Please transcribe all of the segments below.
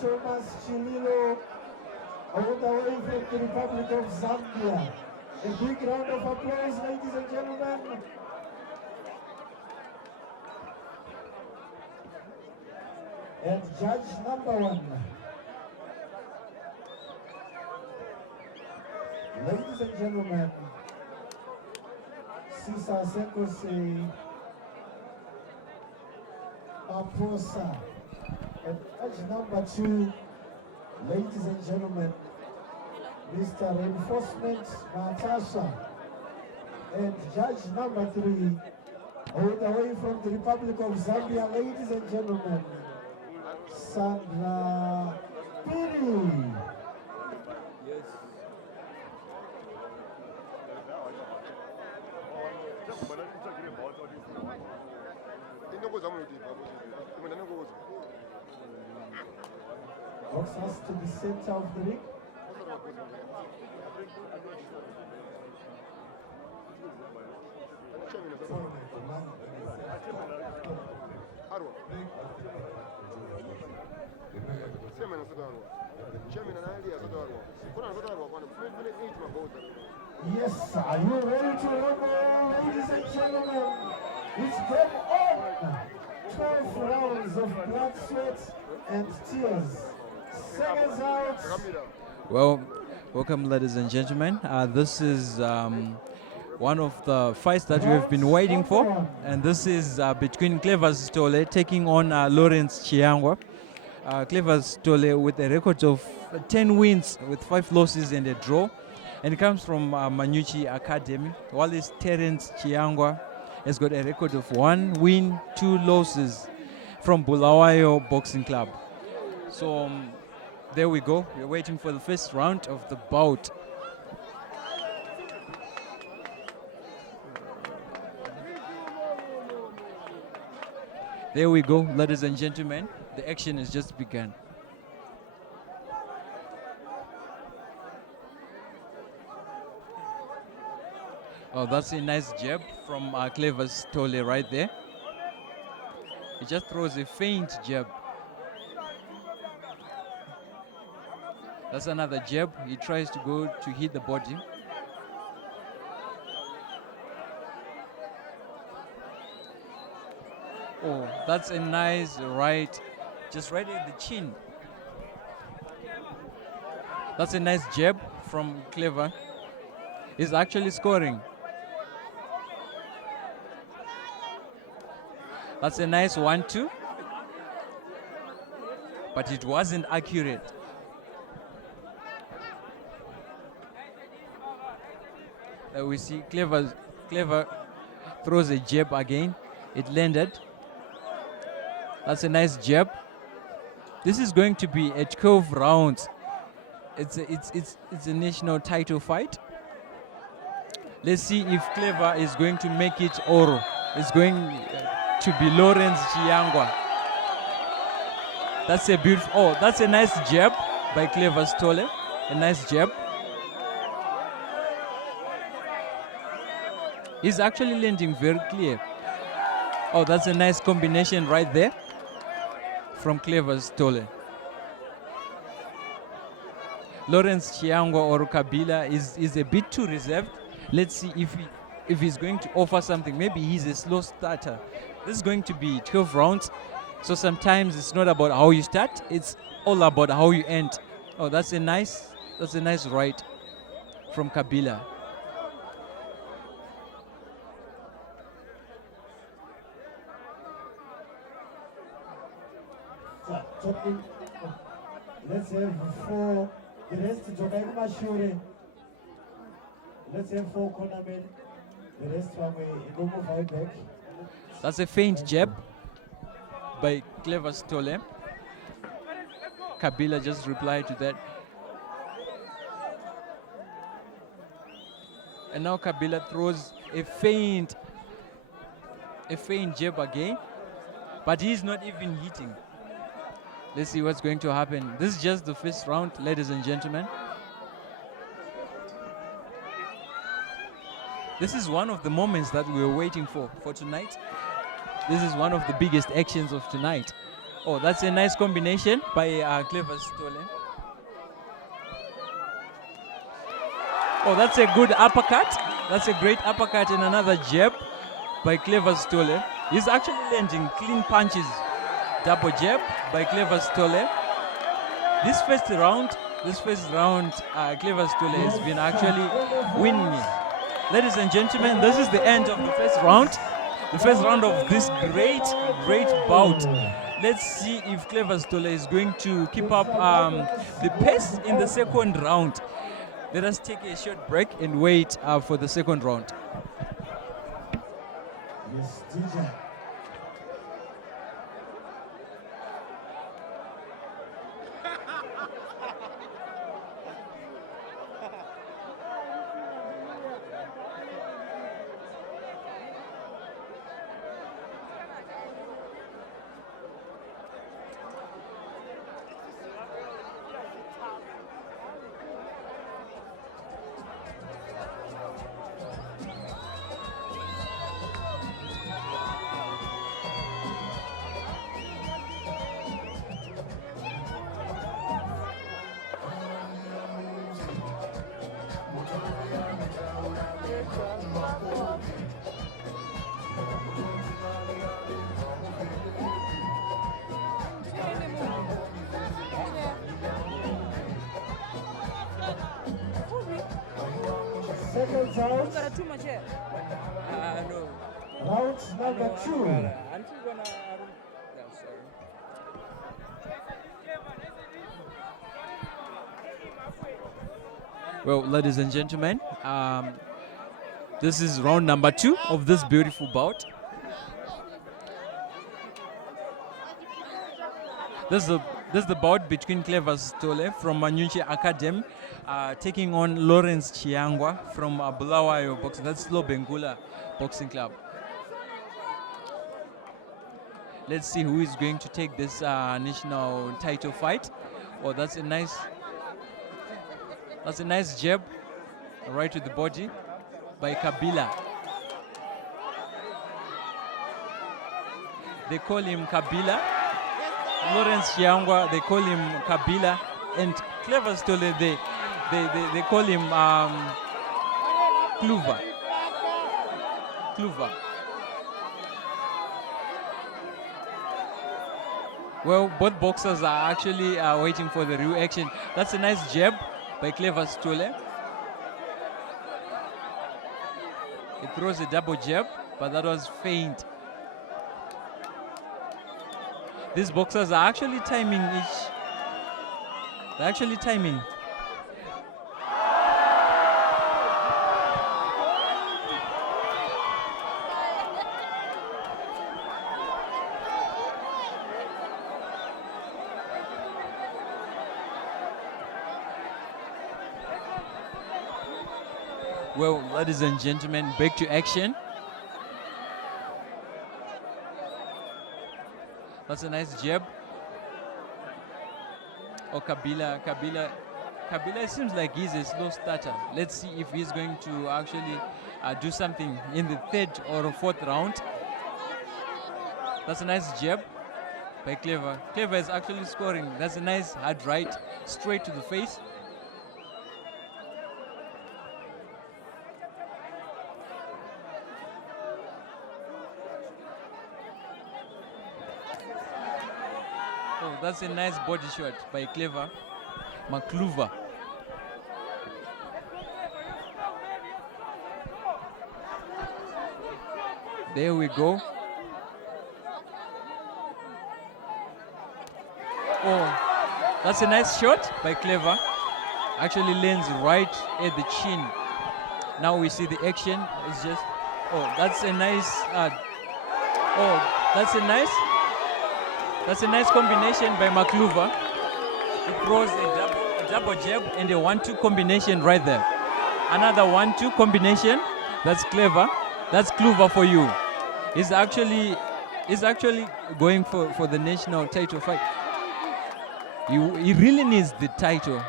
Thomas Chililo, all the way from the Republic of Zambia. A big round of applause, ladies and gentlemen. And judge number 1. Ladies and gentlemen, Sisa Sekose Maposa. And judge number 2, ladies and gentlemen, Mr. Reinforcement Natasha. And judge number 3, all the way from the Republic of Zambia, ladies and gentlemen, Sandra Piri. Walks us to the center of the ring. Yes, are you ready to rumble, ladies and gentlemen? It's game on. 12 rounds of blood, sweat, and tears. Seconds out. Well, welcome, ladies and gentlemen. This is one of the fights that we have been waiting for, and this is between Clever Sithole taking on Lawrence Chiyangwa. Clever Sithole with a record of 10 wins with 5 losses and a draw, and it comes from Manyuchi Academy, while this Terence Chiyangwa has got a record of 1 win, 2 losses from Bulawayo Boxing Club. So there we go. We're waiting for the first round of the bout. There we go, ladies and gentlemen. The action has just begun. Oh, that's a nice jab from Clever Sithole right there. He just throws a feint jab. That's another jab. He tries to go to hit the body. Oh, that's a nice right, just right at the chin. That's a nice jab from Clever. He's actually scoring. That's a nice 1-2, but it wasn't accurate. We see Clever throws a jab again. It landed. That's a nice jab. This is going to be a 12 rounds. It's a national title fight. Let's see if Clever is going to make it or is going to be Lawrence Chiyangwa. That's a beautiful. Oh, that's a nice jab by Clever Sithole. A nice jab. He's actually landing very clear. Oh, that's a nice combination right there from Clever Sithole. Lawrence Chiyangwa or Kabila is a bit too reserved. Let's see if he's going to offer something. Maybe he's a slow starter. This is going to be 12 rounds. So sometimes it's not about how you start, it's all about how you end. Oh, that's a nice right from Kabila. Let's have 4. The rest to Let's have 4 cornermen. The rest from a normal fight back. That's a feint jab by Clever Sithole. Kabila just replied to that. And now Kabila throws a feint jab again, but he's not even hitting. Let's see what's going to happen. This is just the first round, ladies and gentlemen. This is one of the moments that we were waiting for tonight. This is one of the biggest actions of tonight. Oh, that's a nice combination by Clever Sithole. Oh, that's a good uppercut. That's a great uppercut and another jab by Clever Sithole. He's actually landing clean punches. Double jab by Clever Sithole. This first round, Clever Sithole has been actually winning. Ladies and gentlemen, this is the end of the first round. The first round of this great bout. Let's see if Clever Sithole is going to keep up the pace in the second round. Let us take a short break and wait for the second round. Yes, DJ. Second round. Too much hair. No. Round number 2. Well, ladies and gentlemen, this is round number 2 of this beautiful bout. This is the bout between Clever Sithole from Manyuchi Academy, taking on Lawrence Chiyangwa from Bulawayo Boxing. That's Slow Bengula Boxing Club. Let's see who is going to take this national title fight. Oh, that's a nice jab right to the body by Kabila. They call him Kabila. Lawrence Chiyangwa, they call him Kabila, and Clever Sithole, they call him Kluva. Well, both boxers are actually waiting for the reaction. That's a nice jab by Clever Sithole. He throws a double jab, but that was feint. These boxers are actually timing each. They're actually timing. Well, ladies and gentlemen, back to action. That's a nice jab. Oh, Kabila seems like he's a slow starter. Let's see if he's going to actually do something in the third or fourth round. That's a nice jab by Clever. Clever is actually scoring. That's a nice hard right, straight to the face. Oh, that's a nice body shot by Clever. Makluva. There we go. Oh, that's a nice shot by Clever. Actually lands right at the chin. Now we see the action. It's just, oh, that's a nice, that's a nice combination by Makluva. He throws a double jab and a 1-2 combination right there. Another 1-2 combination. That's Clever. That's Kluva for you. He's actually going for the national title fight. He really needs the title.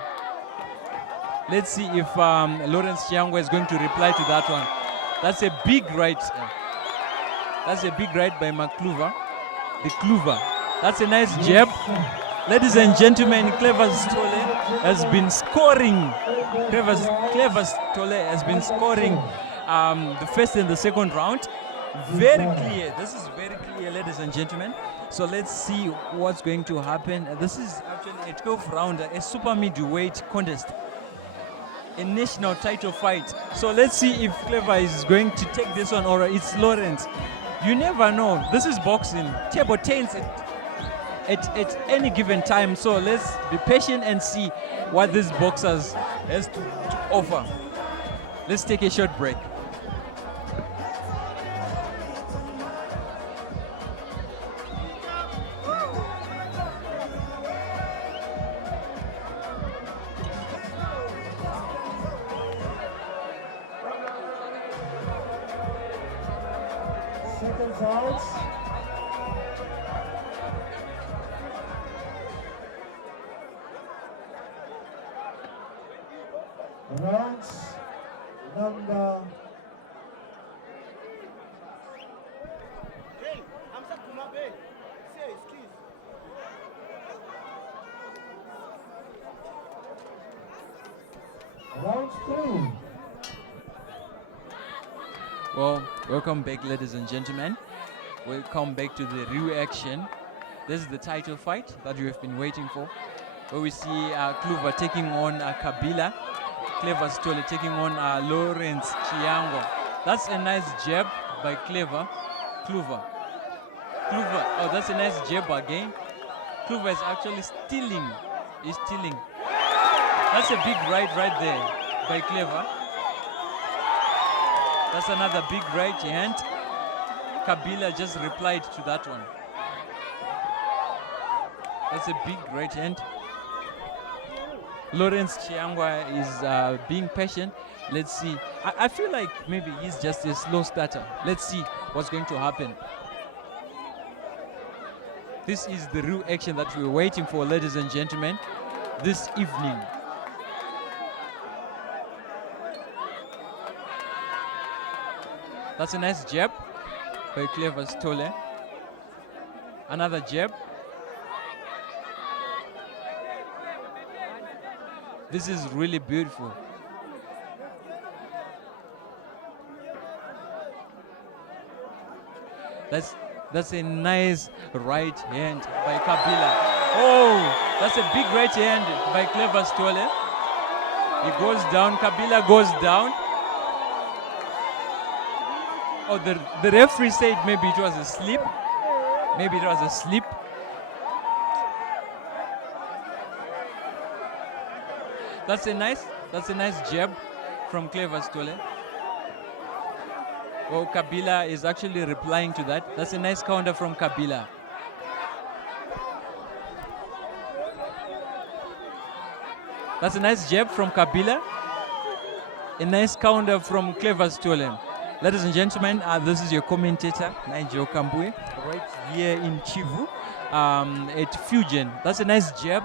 Let's see if Lawrence Chiyangwa is going to reply to that one. That's a big right. That's a big right by Makluva. The Kluva. That's a nice jab. Ladies and gentlemen, Clever Sithole has been scoring. Clever Sithole has been scoring the first and the second round. Very clear. This is very clear, ladies and gentlemen. So let's see what's going to happen. This is actually a 12th round, a super middleweight contest, a national title fight. So let's see if Clever is going to take this one or it's Lawrence. You never know. This is boxing. Table tennis at any given time. So let's be patient and see what this boxers has to offer. Let's take a short break. Seconds out. Round number round 3. Well, welcome back, ladies and gentlemen. Welcome back to the real action. This is the title fight that you have been waiting for, where we see Clever taking on Kabila. Clever Sithole taking on Lawrence Chiyangwa. That's a nice jab by Clever. Oh, that's a nice jab again. Clever is actually stealing. He's stealing. That's a big right there by Clever. That's another big right hand. Kabila just replied to that one. That's a big right hand. Lawrence Chiyangwa is being patient. Let's see. I feel like maybe he's just a slow starter. Let's see what's going to happen. This is the real action that we're waiting for, ladies and gentlemen, this evening. That's a nice jab by Clever Sithole. Another jab. This is really beautiful. That's a nice right hand by Kabila. Oh, that's a big right hand by Clever Sithole. He goes down, Kabila goes down. Oh, the referee said maybe it was a slip. Maybe it was a slip. That's a nice jab from Clever Sithole. Oh, Kabila is actually replying to that. That's a nice counter from Kabila. That's a nice jab from Kabila. A nice counter from Clever Sithole. Ladies and gentlemen, this is your commentator, Nigel Kambue, right here in Chivu at Fusion. That's a nice jab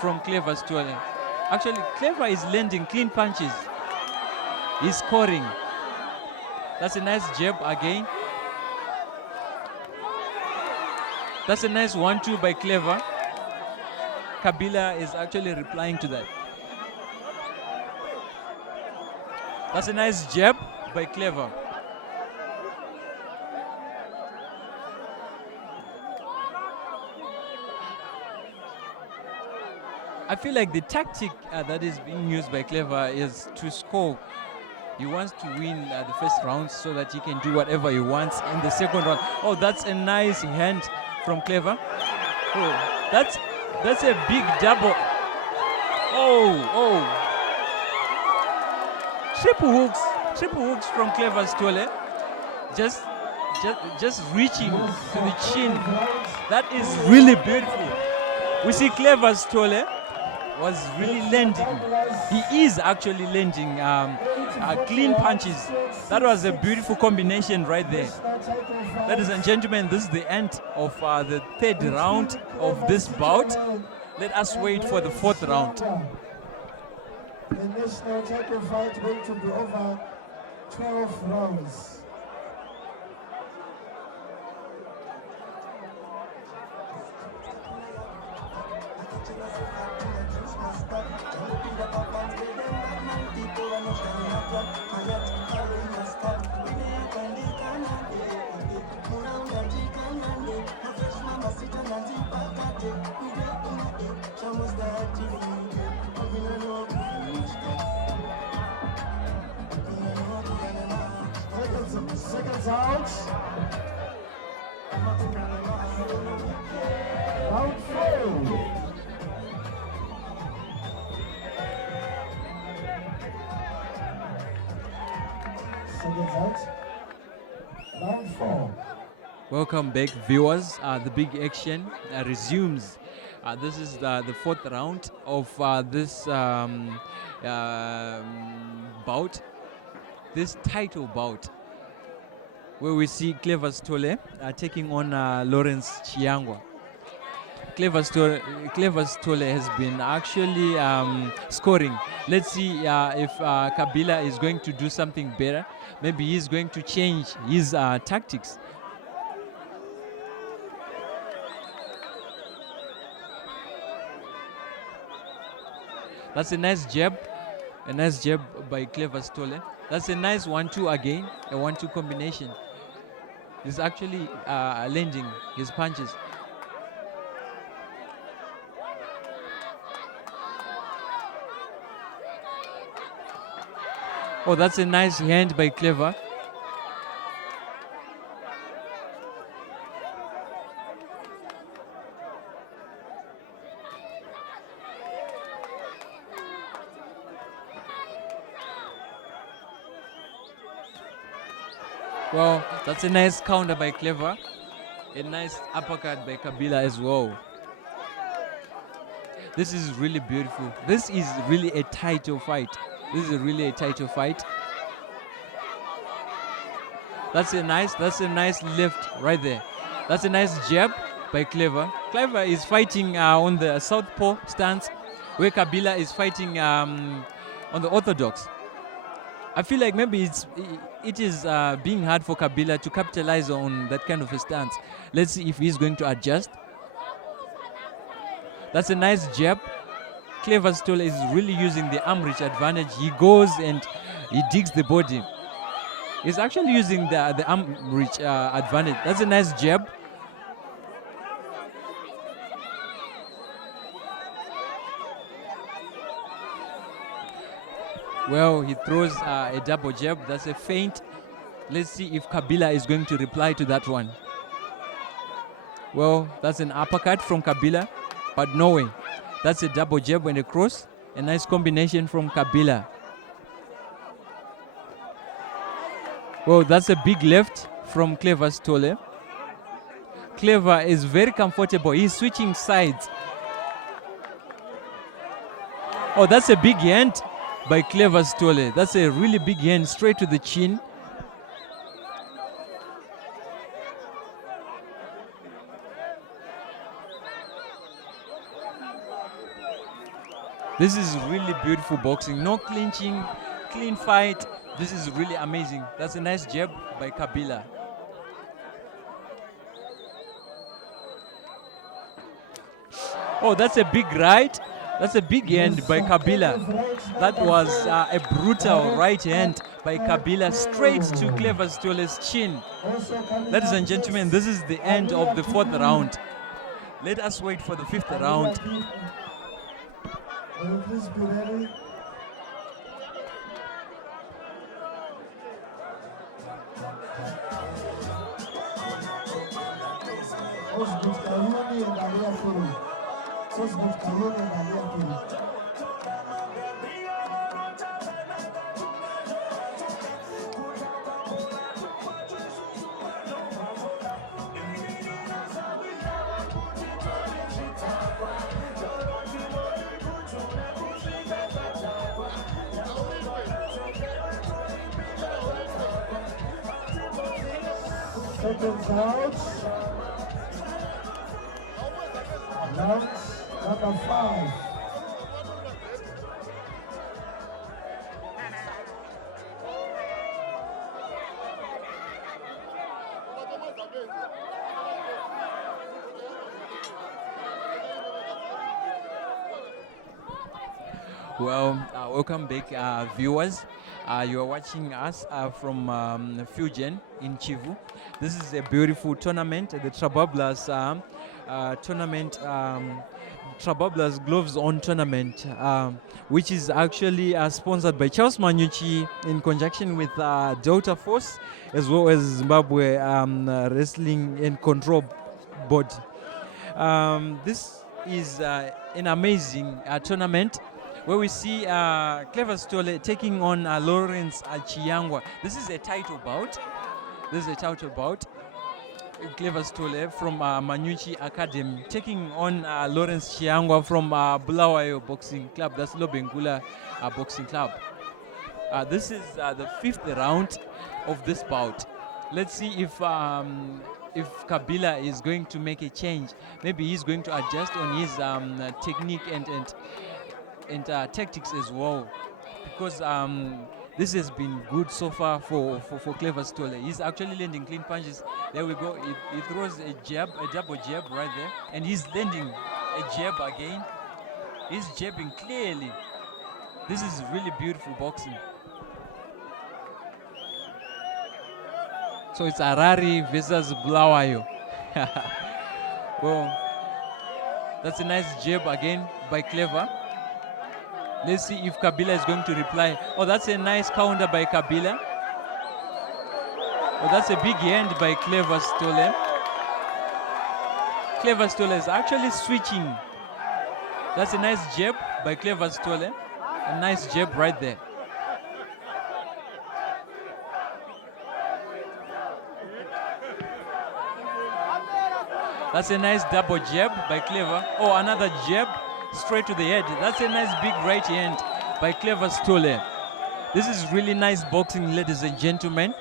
from Clever Sithole. Actually, Clever is landing clean punches. He's scoring. That's a nice jab again. That's a nice 1-2 by Clever. Kabila is actually replying to that. That's a nice jab by Clever. I feel like the tactic that is being used by Clever is to score. He wants to win the first round so that he can do whatever he wants in the second round. Oh, that's a nice hand from Clever. Oh, that's a big double. Oh. Triple hooks from Clever Sithole. Just reaching to the chin. That is really beautiful. We see Clever Sithole was really landing. He is actually landing clean punches. That was a beautiful combination right there. Ladies and gentlemen, this is the end of the third round of this bout. Let us wait for the fourth round. The national title fight going to be over 12 rounds. Seconds out. Round 4. Seconds out. Round 4. Welcome back, viewers. The big action resumes. This is the fourth round of this bout, this title bout, where we see Clever Sithole taking on Lawrence Chiyangwa. Clever Sithole has been actually scoring. Let's see if Kabila is going to do something better. Maybe he's going to change his tactics. That's a nice jab by Clever Sithole. That's a nice 1-2 again, a 1-2 combination. He's actually landing his punches. Oh, that's a nice hand by Clever. Well, that's a nice counter by Clever. A nice uppercut by Kabila as well. This is really beautiful. This is really a title fight. This is really a title fight. That's a nice lift right there. That's a nice jab by Clever. Clever is fighting on the southpaw stance, where Kabila is fighting on the orthodox. I feel like maybe it is being hard for Kabila to capitalize on that kind of a stance. Let's see if he's going to adjust. That's a nice jab. Clever Sithole is really using the arm reach advantage. He goes and he digs the body. He's actually using the arm reach advantage. That's a nice jab. Well, he throws a double jab. That's a feint. Let's see if Kabila is going to reply to that one. Well, that's an uppercut from Kabila, but no way. That's a double jab and a cross. A nice combination from Kabila. Well, that's a big left from Clever Sithole. Clever is very comfortable. He's switching sides. Oh, that's a big hand by Clever Sithole. That's a really big hand straight to the chin. This is really beautiful boxing. No clinching, clean fight. This is really amazing. That's a nice jab by Kabila. Oh, that's a big right. That's a big hand by Kabila. That was a brutal right hand by Kabila straight to Clever Sithole's chin. Ladies and gentlemen, this is the end of the fourth round. Let us wait for the fifth round. Please be ready. Osgood Kayuni and Alia Kuru. Osgood Kayuni and Alia Kuru. Seconds out. Round number 5. Well, welcome back, viewers. You are watching us from Fujian in Chivu. This is a beautiful tournament, the Trabablas tournament, Trabablas Gloves On tournament, which is actually sponsored by Charles Manyuchi in conjunction with Delta Force, as well as Zimbabwe Wrestling and Control Board. This is an amazing tournament where we see Clever Sithole taking on Lawrence Chiyangwa. This is a title bout. Clever Sithole from Manyuchi Academy taking on Lawrence Chiyangwa from Bulawayo Boxing Club. That's Lobengula Boxing Club. This is the 5th round of this bout. Let's see if Kabila is going to make a change. Maybe he's going to adjust on his technique and tactics as well, because this has been good so far for Clever Sithole. He's actually landing clean punches. There we go. He throws a jab, a double jab right there, and he's landing a jab again. He's jabbing clearly. This is really beautiful boxing. So it's Harare versus Bulawayo. Well, that's a nice jab again by Clever. Let's see if Kabila is going to reply. Oh, that's a nice counter by Kabila. Oh, that's a big hand by Clever Sithole. Clever Sithole is actually switching. That's a nice jab by Clever Sithole. A nice jab right there. That's a nice double jab by Clever. Oh, another jab straight to the head. That's a nice big right hand by Clever Sithole. This is really nice boxing, ladies and gentlemen.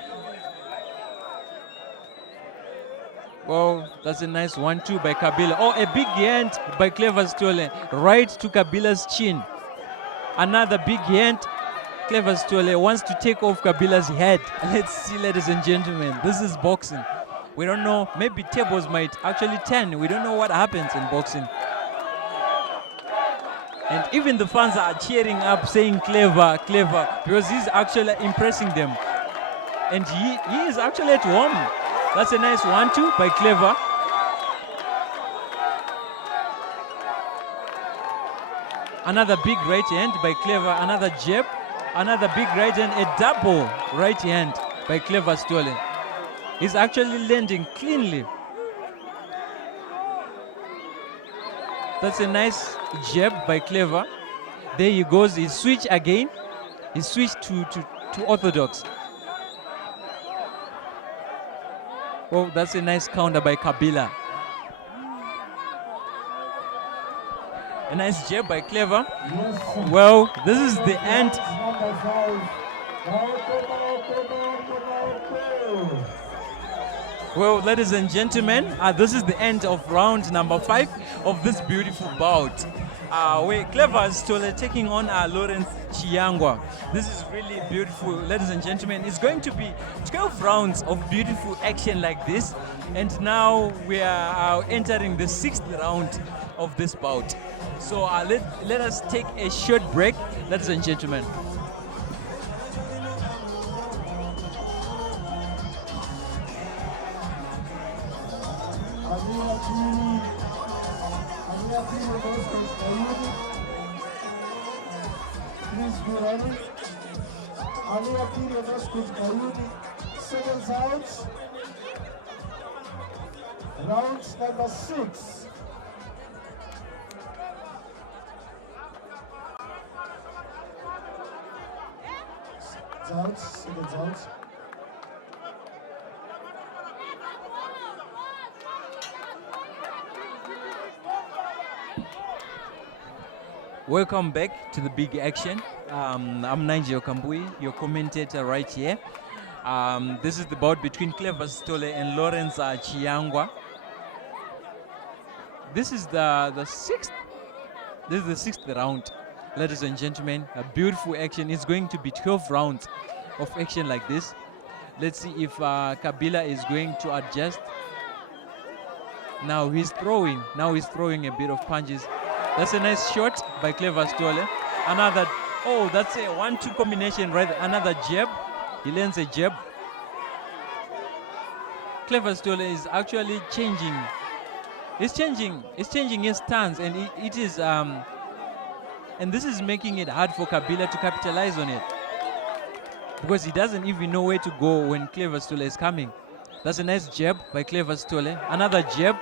Oh, that's a nice 1-2 by Kabila. Oh, a big hand by Clever Sithole, right to Kabila's chin. Another big hand. Clever Sithole wants to take off Kabila's head. Let's see, ladies and gentlemen. This is boxing. We don't know. Maybe tables might actually turn. We don't know what happens in boxing. And even the fans are cheering up, saying Clever, Clever, because he's actually impressing them. And he is actually at home. That's a nice 1-2 by Clever. Another big right hand by Clever. Another jab. Another big right hand. A double right hand by Clever Sithole. He's actually landing cleanly. That's a nice jab by Clever. There he goes. He switched again. He switched to orthodox. Oh, that's a nice counter by Kabila. A nice jab by Clever. Well, this is the end. Well, ladies and gentlemen, this is the end of round number 5 of this beautiful bout. Where Clever Sithole taking on Lawrence Chiyangwa. This is really beautiful, ladies and gentlemen. It's going to be 12 rounds of beautiful action like this. And now we are entering the 6th round of this bout. So let us take a short break, ladies and gentlemen. Please be ready. Alia Kiri Moscow Kayuni, seconds out. Round number 6. Seconds out. Welcome back to the big action. I'm Nigel Kambui, your commentator right here. This is the bout between Clever Sithole and Lawrence Chiyangwa. This is the 6th. This is the 6th round, ladies and gentlemen. A beautiful action. It's going to be 12 rounds of action like this. Let's see if Kabila is going to adjust. Now he's throwing a bit of punches. That's a nice shot by Clever Sithole. Another, oh, that's a 1-2 combination right there. Another jab. He lands a jab. Clever Sithole is actually changing. He's changing his stance, and it is and this is making it hard for Kabila to capitalize on it, because he doesn't even know where to go when Clever Sithole is coming. That's a nice jab by Clever Sithole. Another jab.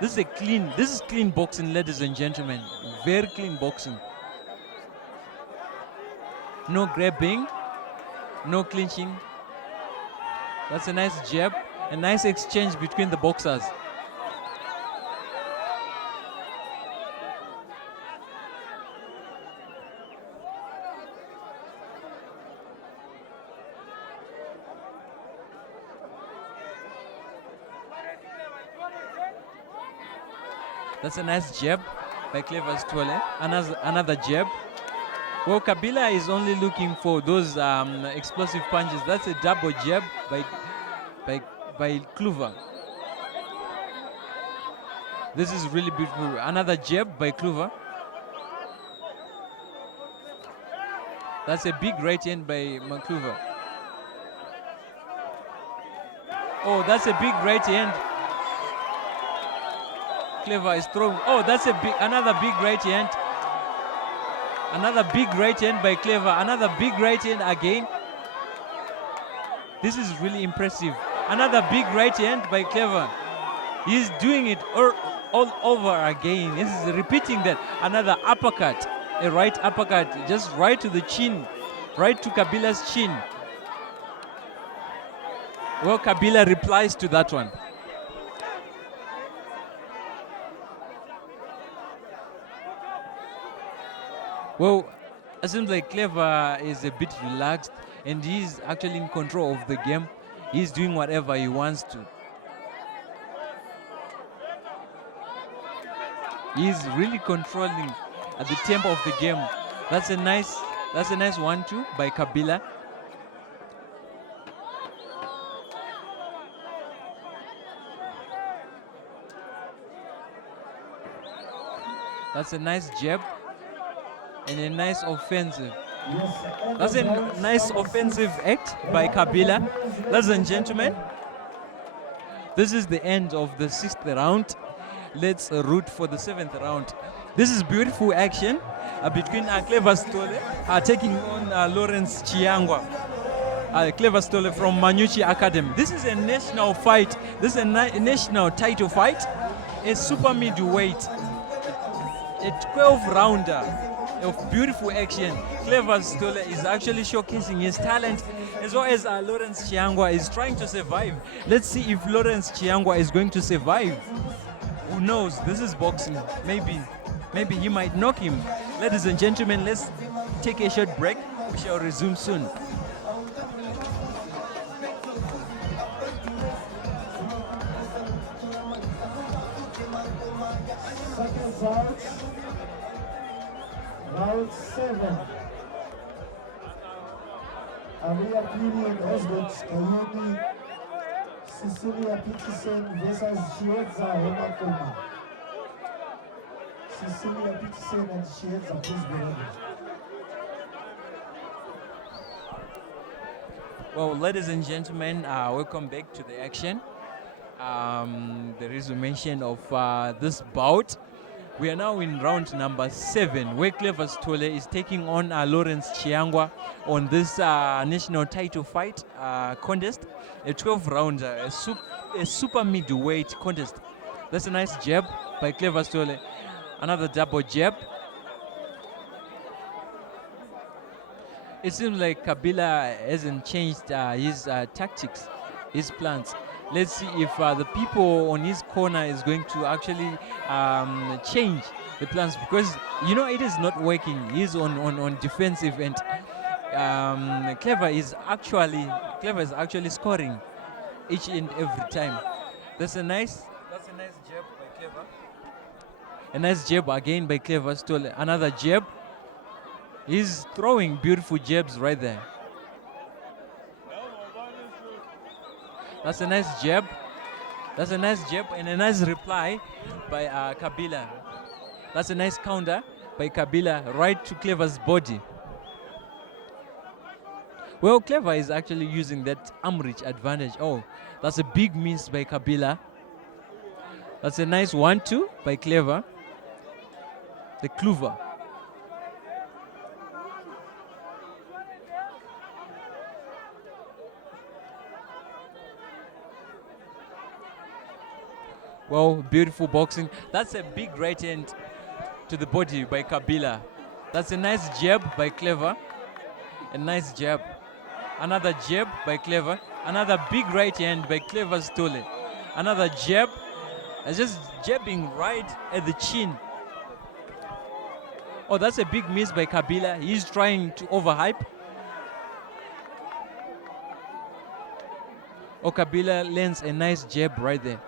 This is clean boxing, ladies and gentlemen. Very clean boxing. No grabbing, no clinching. That's a nice jab, a nice exchange between the boxers. That's a nice jab by Clever Sithole. Another jab. Well, Kabila is only looking for those explosive punches. That's a double jab by Kluver. This is really beautiful. Another jab by Kluver. That's a big right hand by McCluver. Oh, that's a big right hand. Clever is throwing. Oh, that's another big right hand. Another big right hand by Clever. Another big right hand again. This is really impressive. Another big right hand by Clever. He's doing it all over again. This is repeating that. Another uppercut. A right uppercut. Just right to the chin. Right to Kabila's chin. Well, Kabila replies to that one. Well, it seems like Clever is a bit relaxed, and he's actually in control of the game. He's doing whatever he wants to. He's really controlling the tempo of the game. That's a nice 1-2 by Kabila. That's a nice jab and a nice offensive. That's a nice offensive act by Kabila. Ladies and gentlemen, this is the end of the 6th round. Let's root for the 7th round. This is beautiful action between Clever Sithole taking on Lawrence Chiyangwa. Clever Sithole from Manyuchi Academy. This is a national fight. This is a national title fight. A super middleweight. A 12-rounder of beautiful action. Clever Sithole is actually showcasing his talent, as well as Lawrence Chiyangwa is trying to survive. Let's see if Lawrence Chiyangwa is going to survive. Who knows? This is boxing. Maybe he might knock him. Ladies and gentlemen, let's take a short break. We shall resume soon. Second round. Round 7. Area period Osgood Kayuni, Cecilia Peterson versus Chiyangwa Hemakoma. Cecilia Peterson and Chiyangwa, please be ready. Well, ladies and gentlemen, welcome back to the action. The resummation of this bout. We are now in round number 7, where Clever Sithole is taking on Lawrence Chiyangwa on this national title fight contest. A 12-rounder, a super middleweight contest. That's a nice jab by Clever Sithole. Another double jab. It seems like Kabila hasn't changed his tactics, his plans. Let's see if the people on his corner is going to actually change the plans, because it is not working. He's on defensive, and Clever is actually scoring each and every time. That's a nice jab by Clever. A nice jab again by Clever Sithole. Another jab. He's throwing beautiful jabs right there. That's a nice jab. That's a nice jab and a nice reply by Kabila. That's a nice counter by Kabila right to Clever's body. Well, Clever is actually using that arm reach advantage. Oh, that's a big miss by Kabila. That's a nice 1-2 by Clever. The Kluver. Well, beautiful boxing. That's a big right hand to the body by Kabila. That's a nice jab by Clever. A nice jab. Another jab by Clever. Another big right hand by Clever Sithole. Another jab. Just jabbing right at the chin. Oh, that's a big miss by Kabila. He's trying to overhype. Oh, Kabila lands a nice jab right there.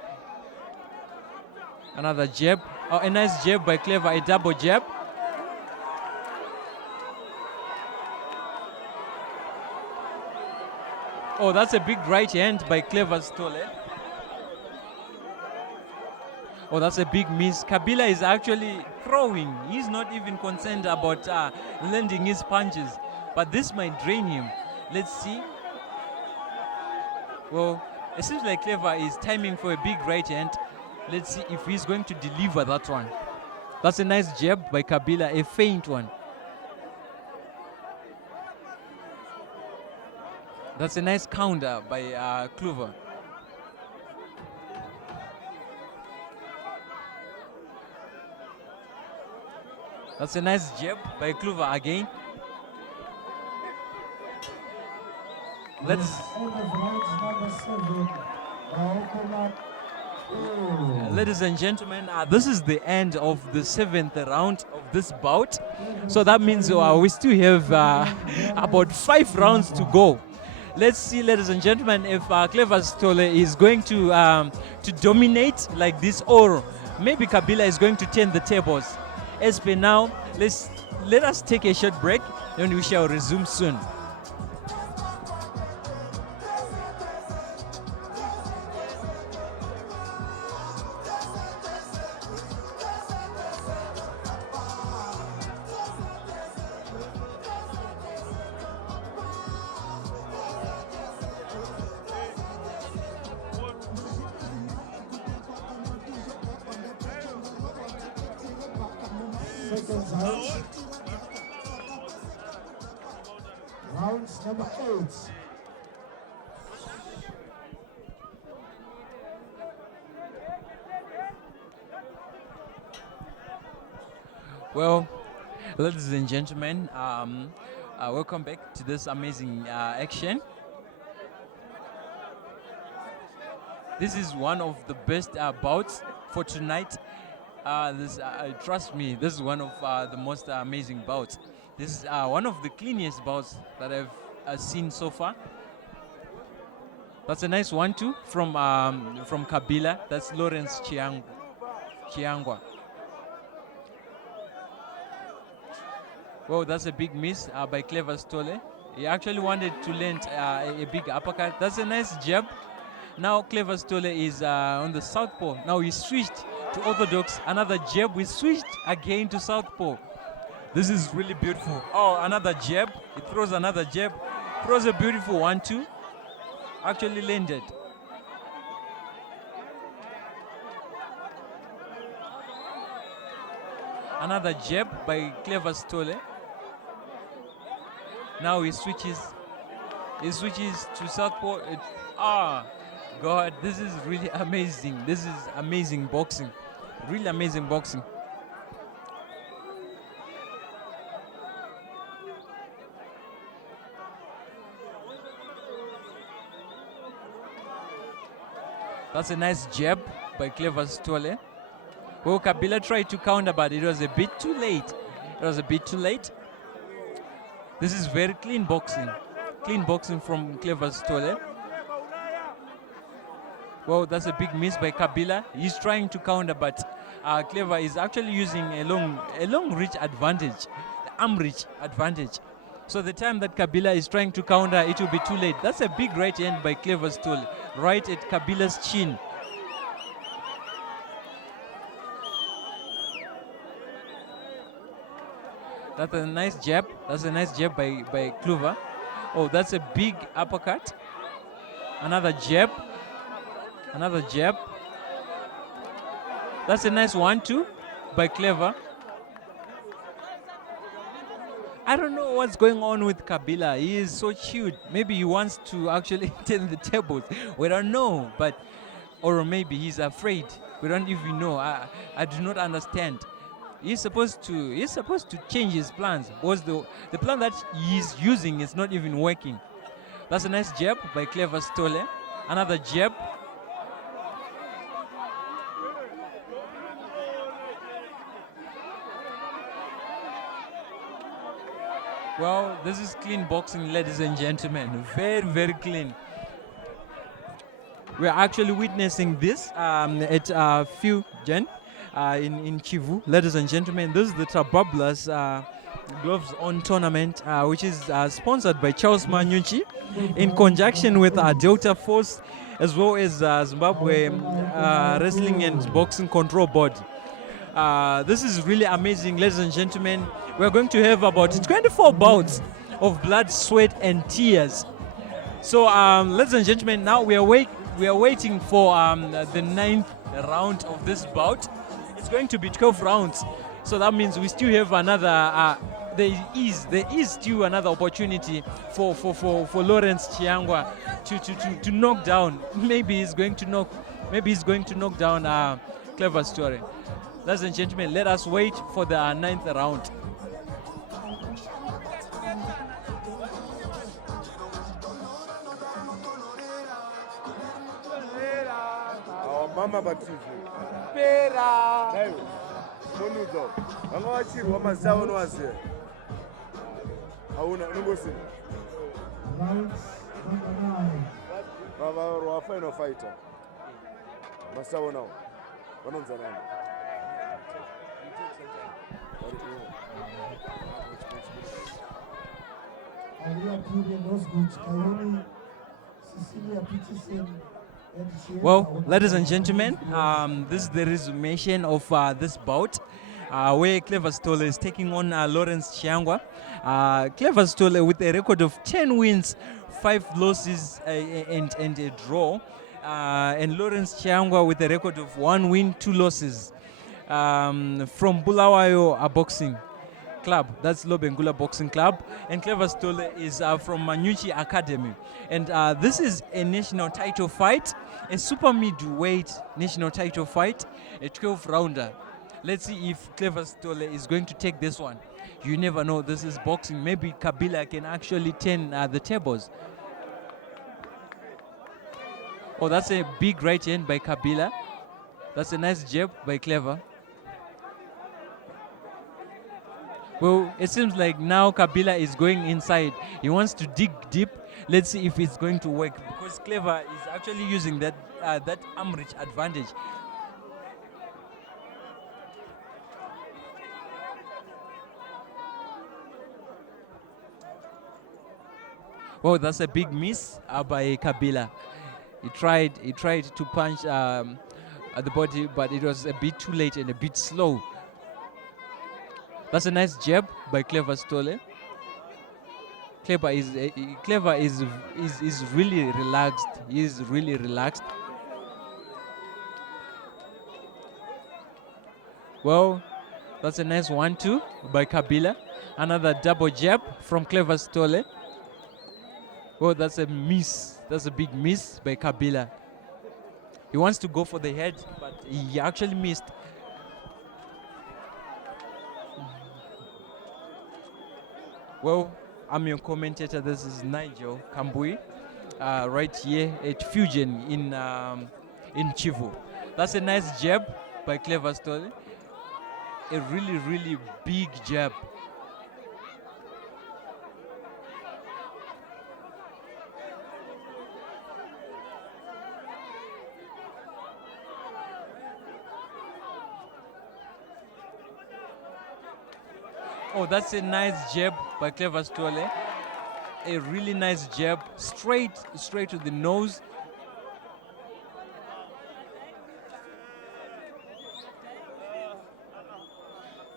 Another jab. Oh, a nice jab by Clever. A double jab. Oh, that's a big right hand by Clever Sithole. Oh, that's a big miss. Kabila is actually throwing. He's not even concerned about landing his punches. But this might drain him. Let's see. Well, it seems like Clever is timing for a big right hand. Let's see if he's going to deliver that one. That's a nice jab by Kabila, a feint one. That's a nice counter by Kluver. That's a nice jab by Kluver again. Ladies and gentlemen, this is the end of the 7th round of this bout. So that means we still have about 5 rounds to go. Let's see, ladies and gentlemen, if Clever Sithole is going to dominate like this, or maybe Kabila is going to turn the tables. As per now, let us take a short break, and we shall resume soon. Seconds out. Rounds number 8. Well, ladies and gentlemen, welcome back to this amazing action. This is one of the best bouts for tonight. Trust me, this is one of the most amazing bouts. This is one of the cleanest bouts that I've seen so far. That's a nice 1-2 from Kabila. That's Lawrence Chiyangwa. Well, that's a big miss by Clever Sithole. He actually wanted to land a big uppercut. That's a nice jab. Now Clever Sithole is on the southpaw. Now he switched to orthodox. Another jab. We switched again to southpaw. This is really beautiful. Oh, another jab. He throws another jab. Throws a beautiful 1-2. Actually landed. Another jab by Clever Sithole. Now he switches to southpaw. God, this is really amazing. This is amazing boxing. Really amazing boxing. That's a nice jab by Clever Sithole. Well, Kabila tried to counter, but it was a bit too late. This is very clean boxing. Clean boxing from Clever Sithole. Well, that's a big miss by Kabila. He's trying to counter, but Clever is actually using a long reach advantage, the arm reach advantage. So the time that Kabila is trying to counter, it will be too late. That's a big right hand by Clever Sithole, right at Kabila's chin. That's a nice jab. That's a nice jab by Kluver. Oh, that's a big uppercut. Another jab. Another jab. That's a nice 1-2 by Clever. I don't know what's going on with Kabila. He is so chilled. Maybe he wants to actually turn the tables. We don't know, but or maybe he's afraid. We don't even know. I do not understand. He's supposed to change his plans because the plan that he's using is not even working. That's a nice jab by Clever Sithole. Another jab. Well, this is clean boxing, ladies and gentlemen. Very, very clean. We're actually witnessing this at Fujian in Kivu. Ladies and gentlemen, this is the Trabablas Gloves On tournament, which is sponsored by Charles Manyuchi in conjunction with Delta Force as well as Zimbabwe Wrestling and Boxing Control Board. This is really amazing, ladies and gentlemen. We're going to have about 24 bouts of blood, sweat, and tears. So, ladies and gentlemen, now we are waiting for the 9th round of this bout. It's going to be 12 rounds. So that means we still have another. There is still another opportunity for Lawrence Chiyangwa to knock down. Maybe he's going to knock down Clever Story. Ladies and gentlemen, let us wait for the 9th round. Mama Batifu. Pera. Hey, Monudo. I'm going to achieve what my son was here. I want to go see. Round number 9. Our final fighter. Masawo now. Wanonzana. Alia Puri Rosgood, Kayoni, Cecilia Peterson. Well, ladies and gentlemen, this is the resummation of this bout, where Clever Sithole is taking on Lawrence Chiyangwa. Clever Sithole with a record of 10 wins, 5 losses, and a draw. And Lawrence Chiyangwa with a record of 1 win, 2 losses. From Bulawayo Boxing Club, that's Lobengula Boxing Club, and Clever Sithole is from Manyuchi Academy. And this is a national title fight, a super midweight national title fight, a 12-rounder. Let's see if Clever Sithole is going to take this one. You never know, this is boxing. Maybe Kabila can actually turn the tables. Oh, that's a big right hand by Kabila. That's a nice jab by Clever. Well, it seems like now Kabila is going inside. He wants to dig deep. Let's see if it's going to work, because Clever is actually using that arm reach advantage. Well, that's a big miss by Kabila. He tried to punch at the body, but it was a bit too late and a bit slow. That's a nice jab by Clever Sithole. Clever is really relaxed. He is really relaxed. Well, that's a nice 1-2 by Kabila. Another double jab from Clever Sithole. Well, that's a miss. That's a big miss by Kabila. He wants to go for the head, but he actually missed. Well, I'm your commentator. This is Nigel Kambui, right here at Fujian in Kivu. That's a nice jab by Clever Sithole. A really, really big jab. Oh, that's a nice jab by Clever Sithole. A really nice jab, straight to the nose.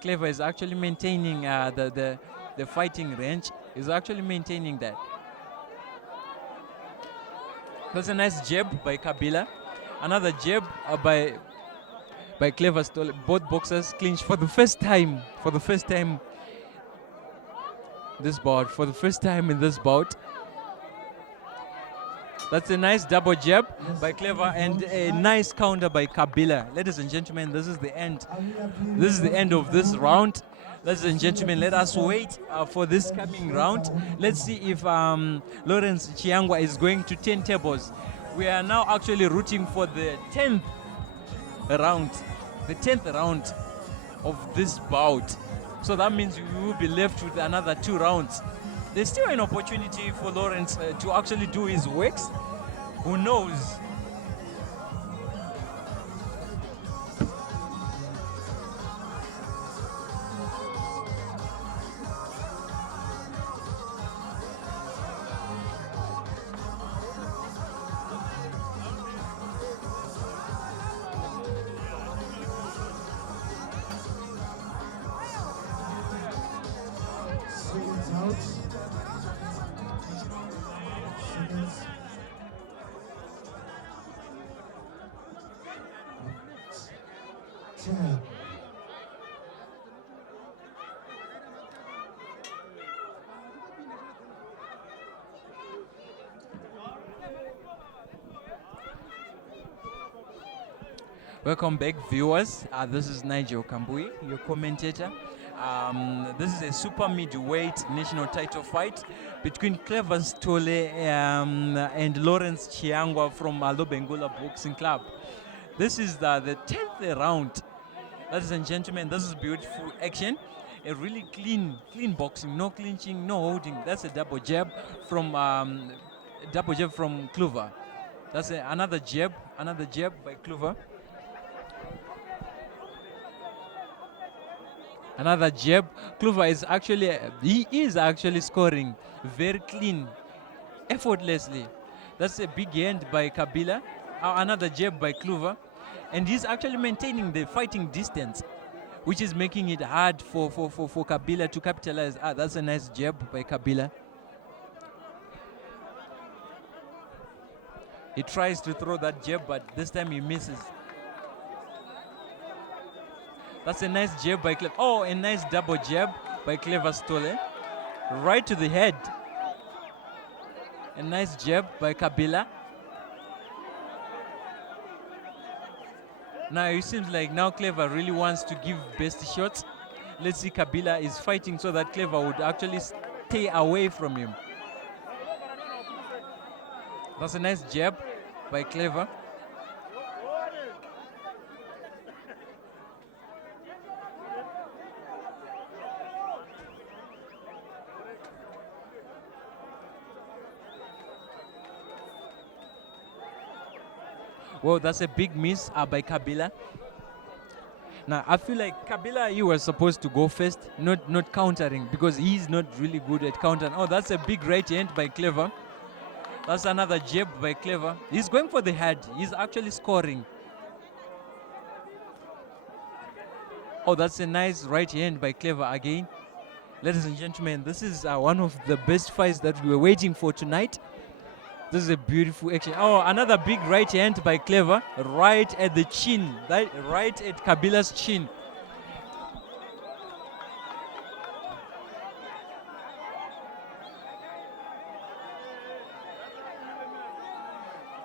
Clever is actually maintaining the fighting range. Is actually maintaining that. That's a nice jab by Kabila. Another jab by Clever Sithole. Both boxers clinch for the first time. For the first time this bout. For the first time in this bout. That's a nice double jab by Clever and a nice counter by Kabila. Ladies and gentlemen, this is the end. This is the end of this round. Ladies and gentlemen, let us wait for this coming round. Let's see if Lawrence Chiyangwa is going to 10 tables. We are now actually rooting for the 10th round. The 10th round of this bout. So that means we will be left with another 2 rounds. There's still an opportunity for Lawrence to actually do his works. Who knows? Seconds out. Seconds. 10. Welcome back, viewers. This is Nigel Kambui, your commentator. This is a super midweight national title fight between Clever Sithole and Lawrence Chiyangwa from Lobengula Boxing Club. This is the 10th round. Ladies and gentlemen, this is beautiful action. A really clean boxing, no clinching, no holding. That's a double jab from Clever. That's another jab by Clever. Another jab. Clever is actually scoring very clean, effortlessly. That's a big hand by Kabila. Another jab by Clever. And he's actually maintaining the fighting distance, which is making it hard for Kabila to capitalize. That's a nice jab by Kabila. He tries to throw that jab, but this time he misses. That's a nice jab by Clever. Oh, a nice double jab by Clever Sithole. Right to the head. A nice jab by Kabila. Now it seems like now Clever really wants to give best shots. Let's see, Kabila is fighting so that Clever would actually stay away from him. That's a nice jab by Clever. Well, that's a big miss by Kabila. Now, I feel like Kabila, you were supposed to go first, not countering, because he's not really good at countering. Oh, that's a big right hand by Clever. That's another jab by Clever. He's going for the head. He's actually scoring. Oh, that's a nice right hand by Clever again. Ladies and gentlemen, this is one of the best fights that we were waiting for tonight. This is a beautiful action. Oh, another big right hand by Clever, right at the chin, right at Kabila's chin.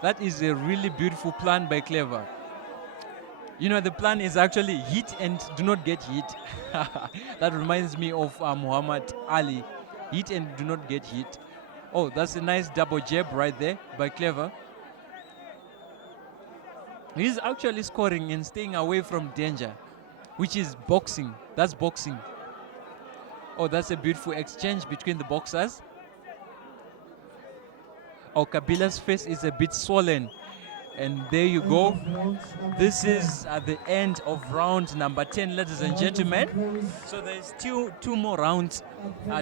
That is a really beautiful plan by Clever. You know, the plan is actually hit and do not get hit. That reminds me of Muhammad Ali. Hit and do not get hit. Oh, that's a nice double jab right there by Clever. He's actually scoring and staying away from danger, which is boxing. That's boxing. Oh, that's a beautiful exchange between the boxers. Oh, Kabila's face is a bit swollen. And there you go. This is at the end of round number 10, ladies and gentlemen. So there's still 2 more rounds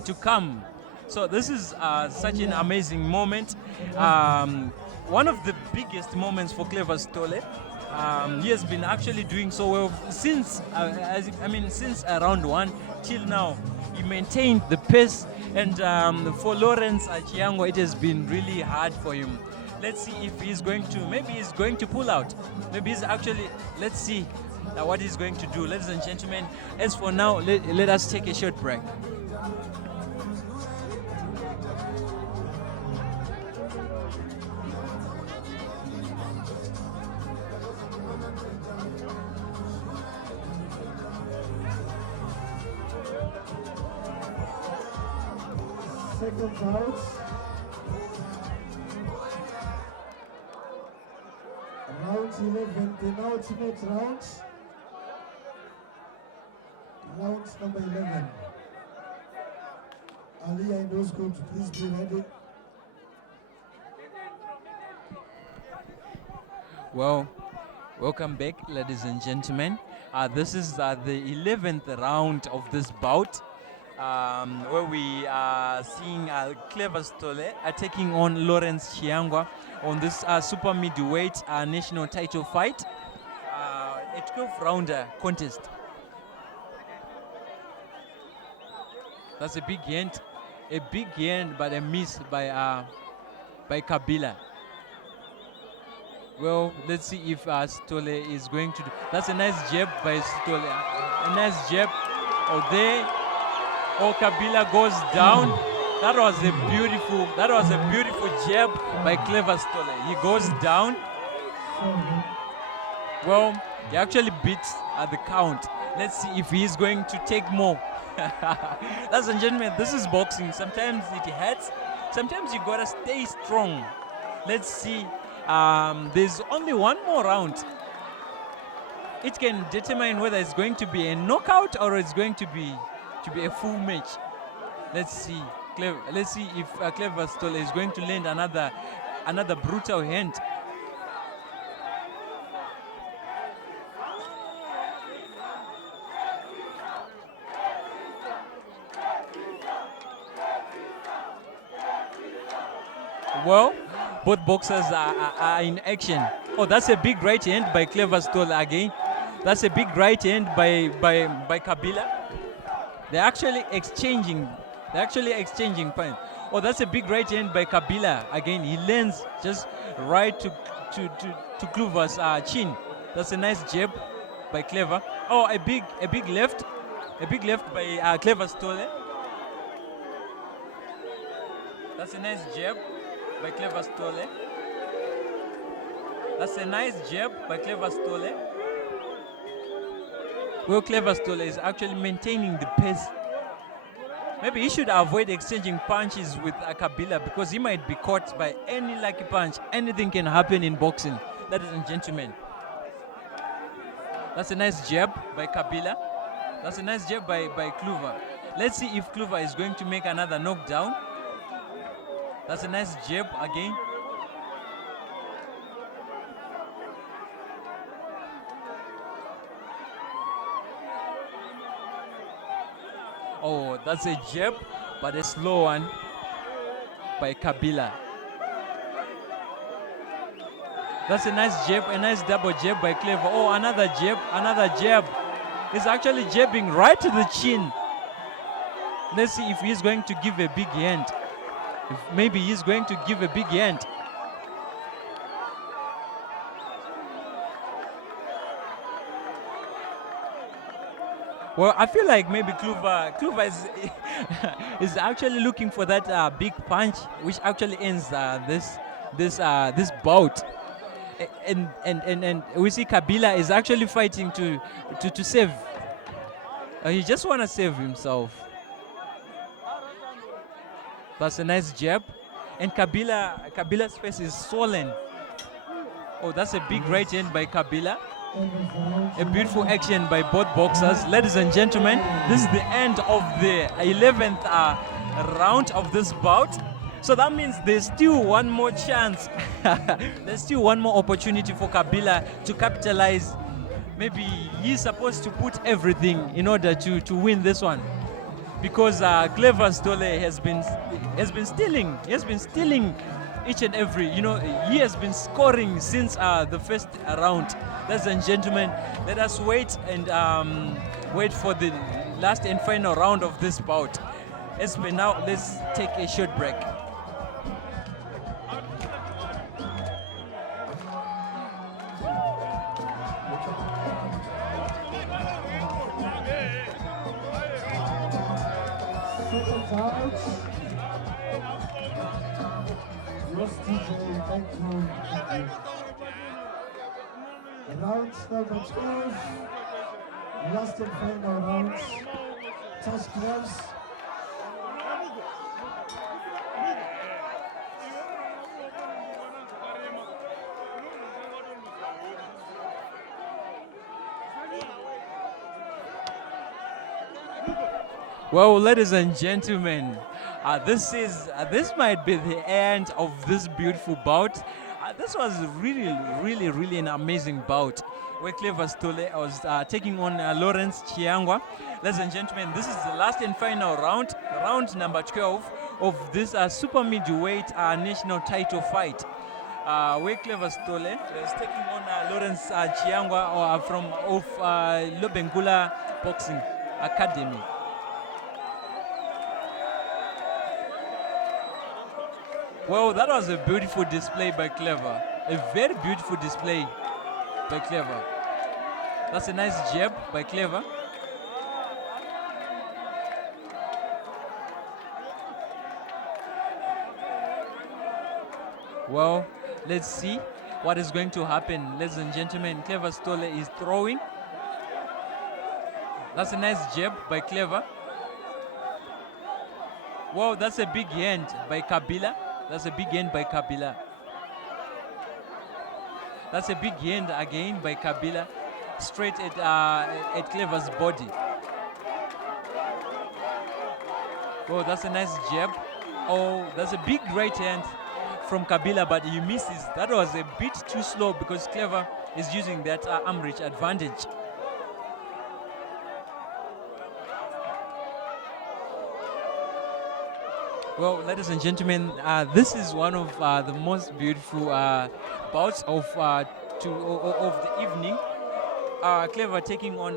to come. So this is such an amazing moment. One of the biggest moments for Clever Sithole. He has been actually doing so well since, since round one till now. He maintained the pace, and for Lawrence Chiyangwa, it has been really hard for him. Let's see if maybe he's going to pull out. Let's see what he's going to do. Ladies and gentlemen, as for now, let us take a short break. Second round. Round 11, the ultimate round. Round number 11. Ali, I know school to please be ready. Well, welcome back, ladies and gentlemen. This is the 11th round of this bout, where we are seeing Clever Sithole taking on Lawrence Chiyangwa on this super middleweight national title fight, a 12-rounder contest. That's a big hand, but a miss by Kabila. Well, let's see if Sithole is going to do. That's a nice jab by Sithole. A nice jab. Oh, there. Oh, Kabila goes down. That was a beautiful jab by Clever Sithole. He goes down. Well, he actually beats at the count. Let's see if he's going to take more. Ladies and gentlemen, this is boxing. Sometimes it hurts. Sometimes you gotta stay strong. Let's see. There's only one more round. It can determine whether it's going to be a knockout or it's going to be a full match. Let's see. Let's see if Clever Sithole is going to land another brutal hand. Well, both boxers are in action. Oh, that's a big right hand by Clever Sithole again. That's a big right hand by Kabila. They're actually exchanging points. Oh, that's a big right hand by Kabila again. He lands just right to Clever's chin. That's a nice jab by Clever. Oh, a big left by Clever Sithole. That's a nice jab by Clever Sithole. That's a nice jab by Clever Sithole. Well, Clever Sithole is actually maintaining the pace. Maybe he should avoid exchanging punches with Kabila because he might be caught by any lucky punch. Anything can happen in boxing, ladies and gentlemen. That's a nice jab by Kabila. That's a nice jab by Clever. Let's see if Clever is going to make another knockdown. That's a nice jab again. Oh, that's a jab, but a slow one by Kabila. That's a nice jab, a nice double jab by Clever. Oh, another jab. He's actually jabbing right to the chin. Let's see if he's going to give a big hand. Maybe he's going to give a big hand. Well, I feel like maybe Clever is actually looking for that big punch, which actually ends this bout. And we see Kabila is actually fighting to save. He just want to save himself. That's a nice jab, and Kabila's face is swollen. Oh, that's a big right hand by Kabila. A beautiful action by both boxers. Ladies and gentlemen, this is the end of the 11th round of this bout. So that means there's still one more chance. There's still one more opportunity for Kabila to capitalize. Maybe he's supposed to put everything in order to win this one. Because Clever Sithole has been stealing. He has been stealing each and every, he has been scoring since the first round. Ladies and gentlemen, let us wait and wait for the last and final round of this bout. As per now, let's take a short break. Seconds out. Yes, DJ, thank you. Round number 12. Last and final rounds. Touch gloves. Well, ladies and gentlemen, this might be the end of this beautiful bout. This was really an amazing bout where Clever Sithole was taking on Lawrence Chiyangwa. Ladies and gentlemen, this is the last and final round, round number 12 of this super middleweight national title fight. Where Clever Sithole is taking on Lawrence Chiyangwa from Lobengula Boxing Academy. Well, that was a beautiful display by Clever. A very beautiful display by Clever. That's a nice jab by Clever. Well, let's see what is going to happen. Ladies and gentlemen, Clever Sithole is throwing. That's a nice jab by Clever. Well, that's a big hand by Kabila. That's a big hand by Kabila. That's a big hand again by Kabila, straight at Clever's body. Oh, that's a nice jab. Oh, that's a big right hand from Kabila, but he misses. That was a bit too slow because Clever is using that arm reach advantage. Well, ladies and gentlemen, this is one of the most beautiful bouts of the evening. Clever taking on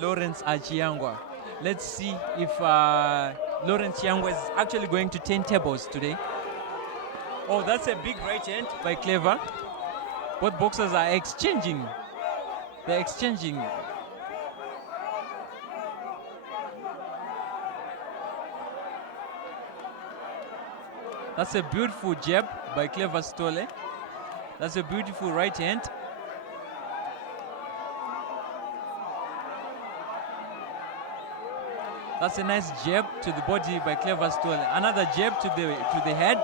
Lawrence Chiyangwa. Let's see if Lawrence Chiyangwa is actually going to 10 tables today. Oh, that's a big right hand by Clever. Both boxers are exchanging. They're exchanging. That's a beautiful jab by Clever Sithole. That's a beautiful right hand. That's a nice jab to the body by Clever Sithole. Another jab to the head.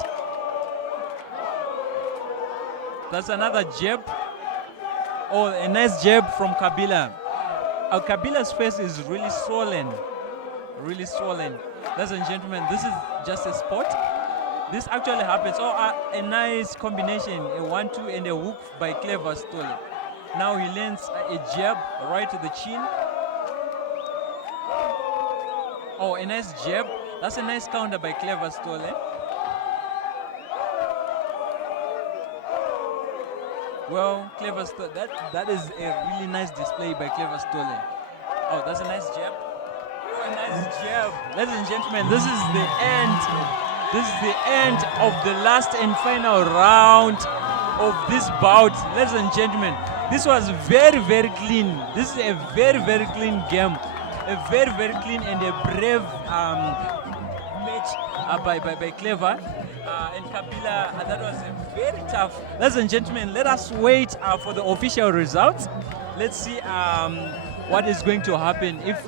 That's another jab. Oh, a nice jab from Kabila. Kabila's face is really swollen. Really swollen. Ladies and gentlemen, this is just a sport. This actually happens. Oh, a nice combination, a 1-2 and a hook by Clever Sithole. Now he lands a jab right to the chin. Oh, a nice jab. That's a nice counter by Clever Sithole. Well, Clever Sithole, that is a really nice display by Clever Sithole. Oh, that's a nice jab. Oh, a nice jab. Ladies and gentlemen, this is the end. This is the end of the last and final round of this bout. Ladies and gentlemen, this was very clean. This is a very clean game. A very clean and a brave match by Clever and Kabila. That was a very tough. Ladies and gentlemen, let us wait for the official results. Let's see what is going to happen. If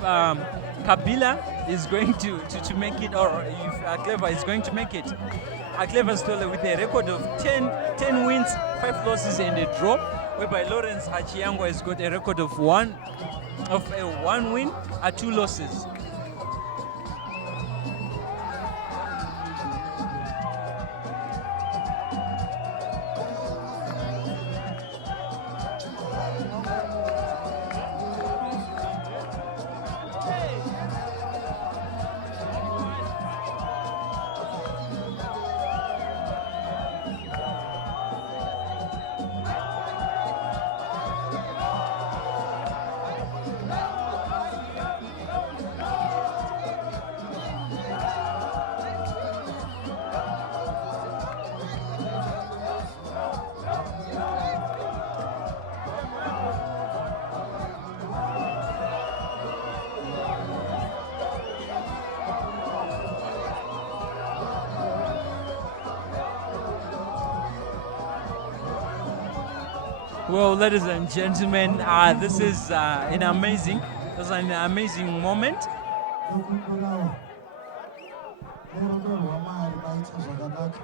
Kabila is going to make it, or if Clever is going to make it. Clever Sithole with a record of 10 wins, 5 losses and a draw, whereby Lawrence Chiyangwa has got a record of 1 win, 2 losses. Well, ladies and gentlemen, this is an amazing moment. Yokumbulawo. Lero ndorwamari baita zvakanaka.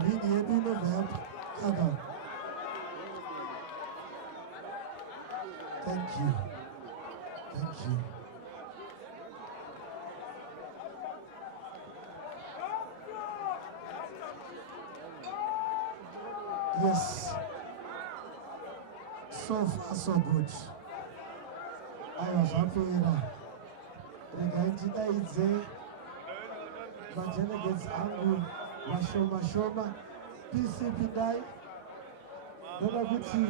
Ringi yedu inobva yapaka. Thank you. Thank you. Yes. So far, so good. I was happy. Regaitidaidze madelegates angu mashoma PCP dai. Noma kuti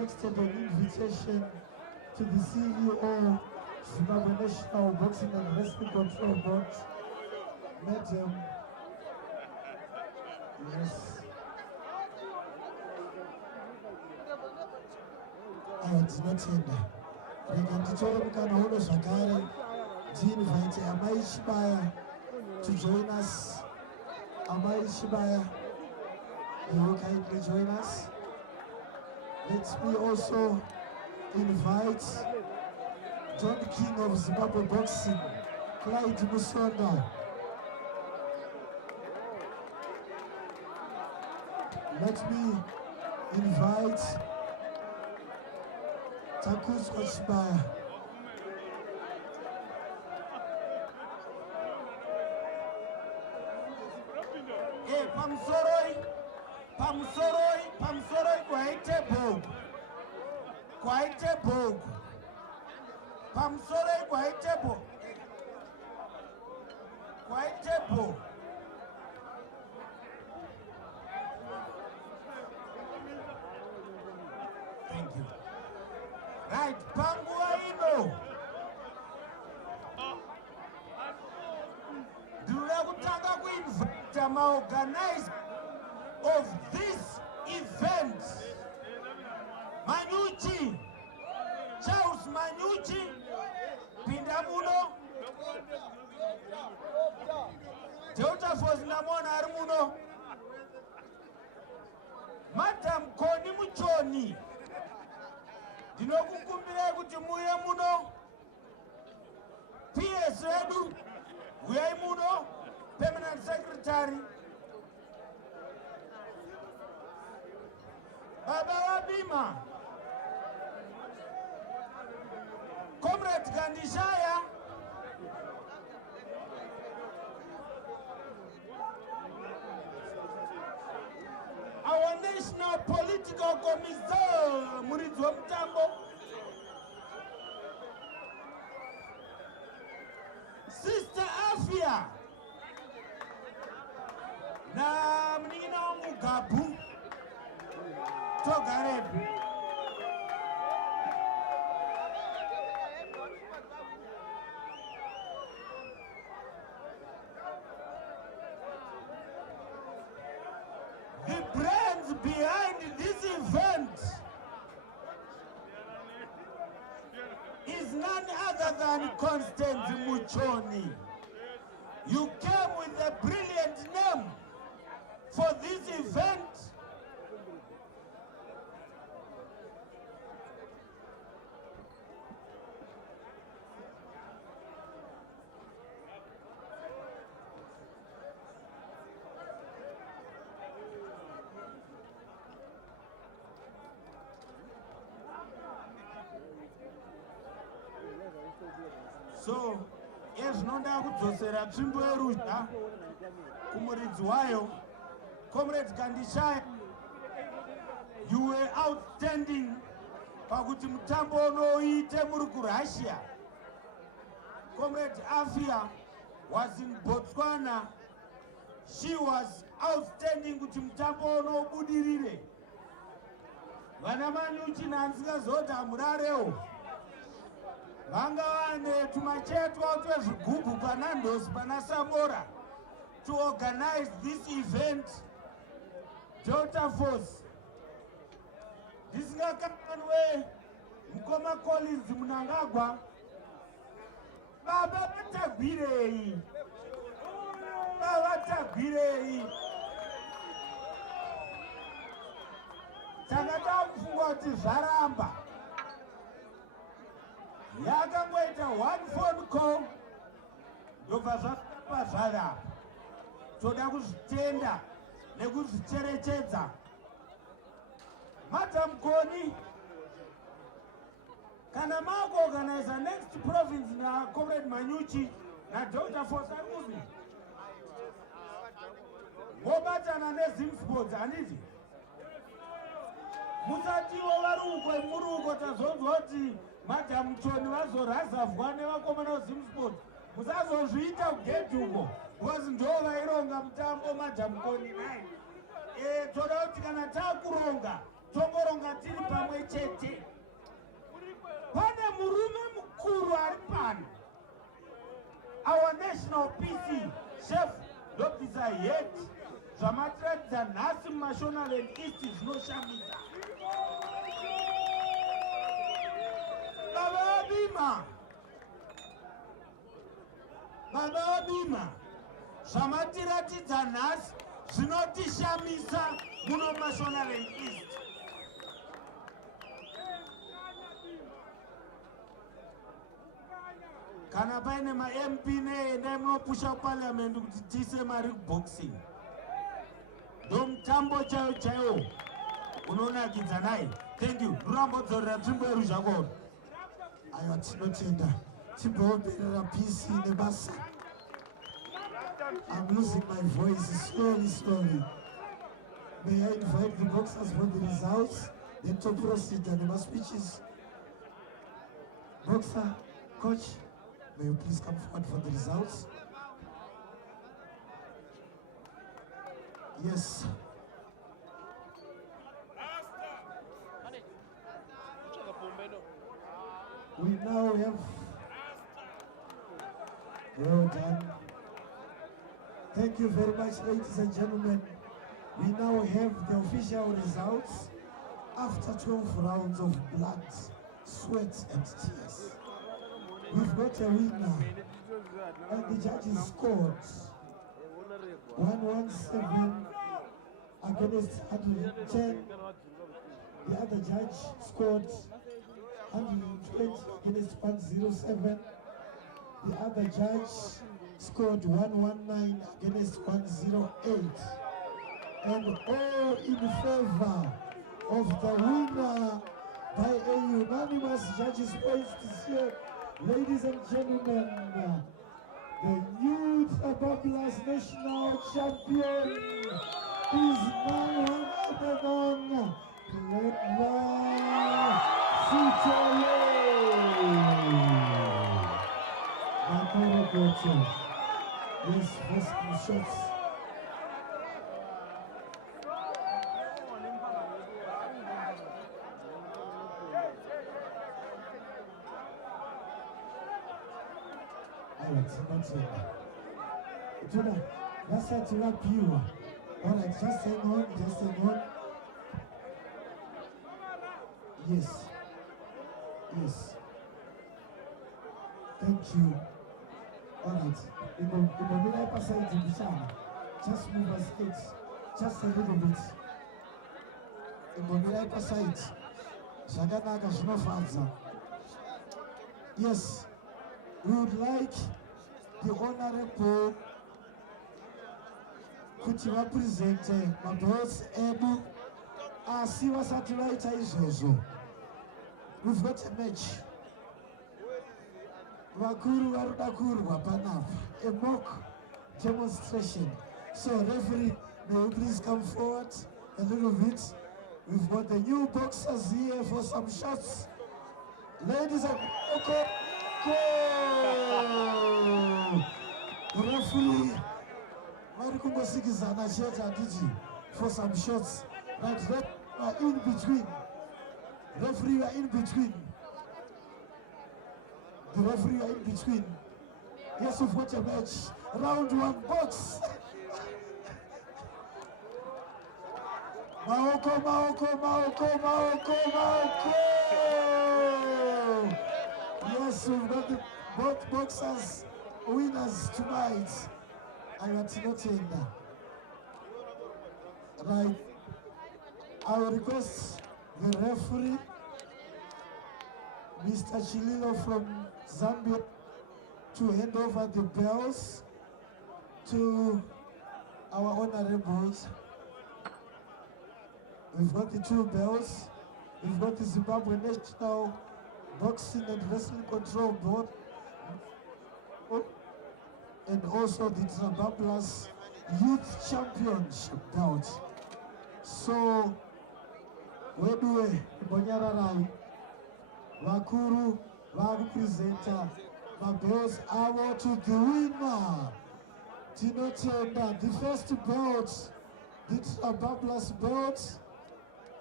extend an invitation to the CEO Zimbabwe National Boxing and Wrestling Control Board. Madam. Yes. Tinotenda rega nditore mukana uno zvakare ndiinvite Amai Chibaya to join us. Amai Chibaya, you will kindly join us. Let me also invite John King of Zimbabwe Boxing, Clyde Musonda. Let me invite Takuzwa Chibaya. Pamsoroi kwaite bhogu. Pamsoroi kwaite bhogu. Thank you. Right, panguva ino ndinoda kutanga kuinvita maorganizer of this event, Manyuchi, Charles Manyuchi, pinda muno. Delta Force ndamona ari muno. Madam Koni Muchoni, ndinokukumbirai kuti muye muno. PS wedu uyai muno, Permanent Secretary. Baba Wabima, Comrade Gandishaya, our National Political Commissar Muridzi Mutambo, Sister Afia, na mnina wangu Gabu Togarebu. The brains behind this event is none other than Constance Muchoni. You came with a brilliant name for this event. So, ezvinoda kudzosera tsvimbo yerudya kumuridzi wayo, Comrade Gandishaya, you were outstanding pakuti mutambo unoite muri kuRussia. Comrade Afia was in Botswana. She was outstanding kuti mutambo unobudirire. Vana Manyuchi naNsikazodha murarewo vanga vane tumachetwa twezvigubhu paNandosi panaSamora to organize this event. Delta Force ndisingakanganwe Mukoma Collins Mnangagwa, baba vatagwirei, baba vatagwirei. Tanga kuti zvaramba. Yakangoita one phone call ndobva zvakapa zvadapa. Toda kuzvitenda nekuzvicherechedza. Madam Koni, kana makuorganiza next province na Comrade Manyuchi na Dr. Fosa Uzi mobatana nezimsports handiti musatiwo varukwe muruko tazonzwa kuti Madam Choni vazorazavwa nevakomana wezimsports musazozviita kugedhuko because ndo vaironga mutambo Madam Koni nai. Toda kuti kana takuronga tongoronga tiri pamwe chete. Pane murume mukuru ari pano, our national PC chef Dr. Head zvamatiratidza nhasi mumashonaland east zvinoshamisa. Baba Abima zvamatiratidza nhasi zvinotishamisa muno mumashonaland east. Kana paine ma-MP neendai munopusha parliament kuti tiise mari boxing. Ndo mutambo chaiwo chaiwo unonakidza nai. Thank you. Rurambodzorera tsvimbo yeru zvakoro. Aiwa tinotenda timboomberera PC nebasa. I'm losing my voice slowly. May I invite the boxers for the results, then to proceed and the speeches. Boxer, coach, may you please come forward for the results? Yes. We now have, well done. Thank you very much, ladies and gentlemen. We now have the official results after 12 rounds of blood, sweat and tears. We've got a winner, and the judges scored 117 against 110. The other judge scored 120 against 107. The other judge scored 119 against 108. And all in favor of the winner by a unanimous judges' voice this year. Ladies and gentlemen, the new Trabablas national champion is none other than Sithole. Yes, first shots. That's it to wrap you. All right, just hang on. Yes. Thank you. All right. Just move aside. Just a little bit. Yes. We would like the Honorable kuti vapresente mabelts edu asi vasati vaita izvozvo. We've got a match. Vakuru varuda kurwa panapa. A mock demonstration. So referee, may you please come forward a little bit. We've got the new boxers here for some shots. Ladies and gentlemen, referee, for some shots. Right, are in between. Referee are in between. The referee are in between. Yes, we've got a match. Round one, box. Maoko. Yes, we've got both boxers winners tonight. I want to not saying that. Right. I will request the referee, Mr. Chililo from Zambia, to hand over the bells to our honorables. We've got the 2 bells. We've got the Zimbabwe National Boxing and Wrestling Control Board, and also the Trabablas Youth Championship belt. So, Wedue Bonyararai, Vakuru, Vakupresenta, my bells are to the winner. Tinotenda, the first belt, the Trabablas belt,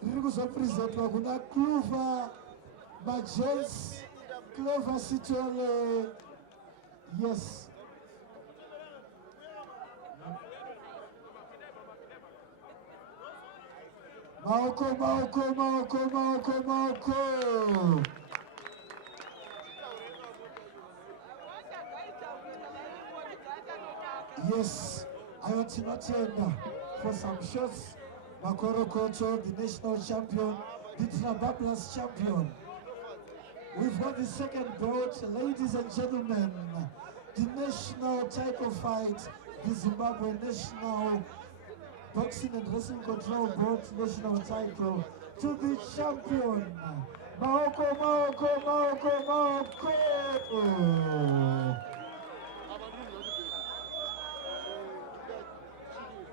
Rikuzopresentwa kuna Clover Majels, Clover Sithole. Yes. Maoko, Maoko, Maoko, Maoko, Maoko. Yes, I want to not end for some shots. Makoro Kocho, the national champion, the Trabablas champion. We've got the second belt, ladies and gentlemen, the national title fight, the Zimbabwe National Boxing and Wrestling Control Board national title to the champion, Maoko, Maoko, Maoko, Maoko.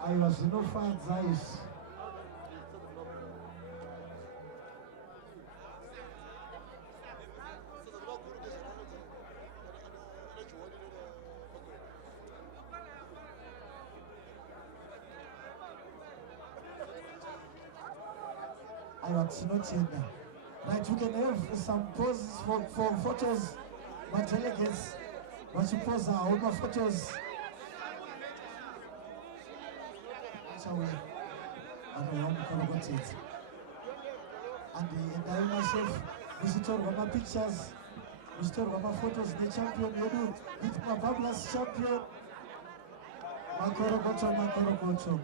I was no fans eyes. I want not gender. Right, we can have some poses for photos, my delegates, but you pose all my photos. Shall we? I don't know how to get it. And I myself, we should talk about my pictures, we should talk about my photos, the champion, you do, it's my Trabablas champion. Makoro Kocho.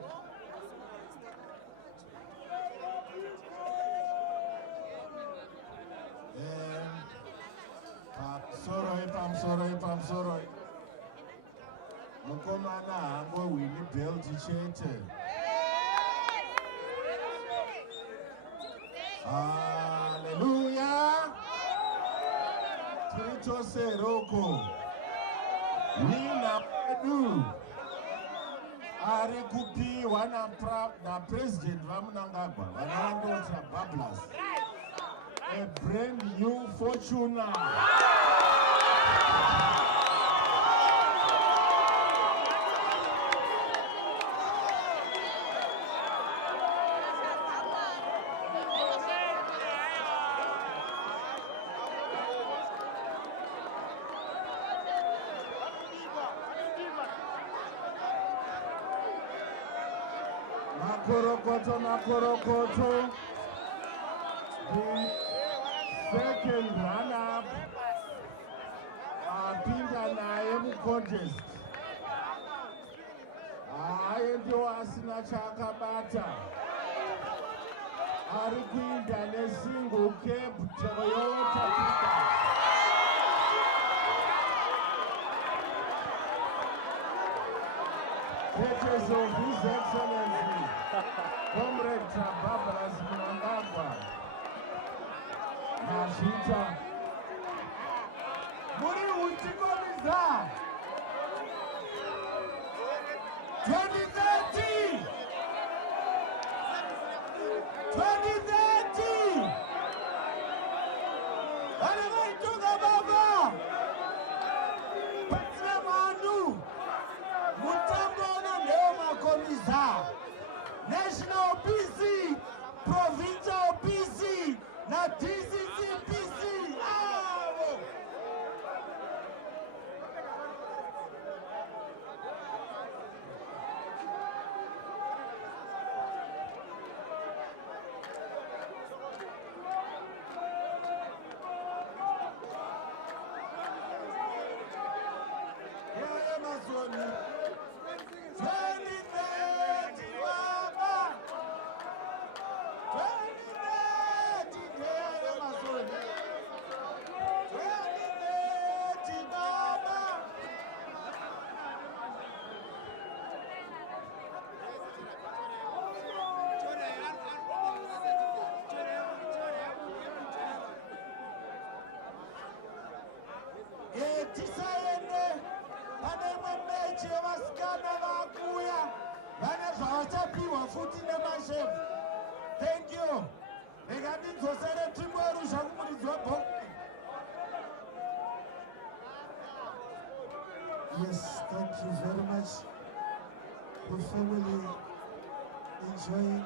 I'm sorry. Mukomana hango wini belt chete. Hallelujah. Trito seroko. Wina pedu. Ari kupi wana na president Ramunangagwa. Wanando Trabablas. A brand new fortune. Makorokoto. The second runner-up, Pinda Naem contest. Aendo asina chakabata. Arikuinda nesingle cab Toyota Pinda. Pictures of His Excellency, Comrade Trabablas Mnangagwa. Nashita. Muri Uchikomiza. 2030. 2030. Anamaitoga baba. Petra Manu. Mutambono Neoma Komiza. National PC. Provincial PC. Na DCC PC. vakapiwa futi nemashefu. Thank you. Rekatidzosere timu yerusha kumuridzi webhokisi. Yes, thank you very much. The family enjoying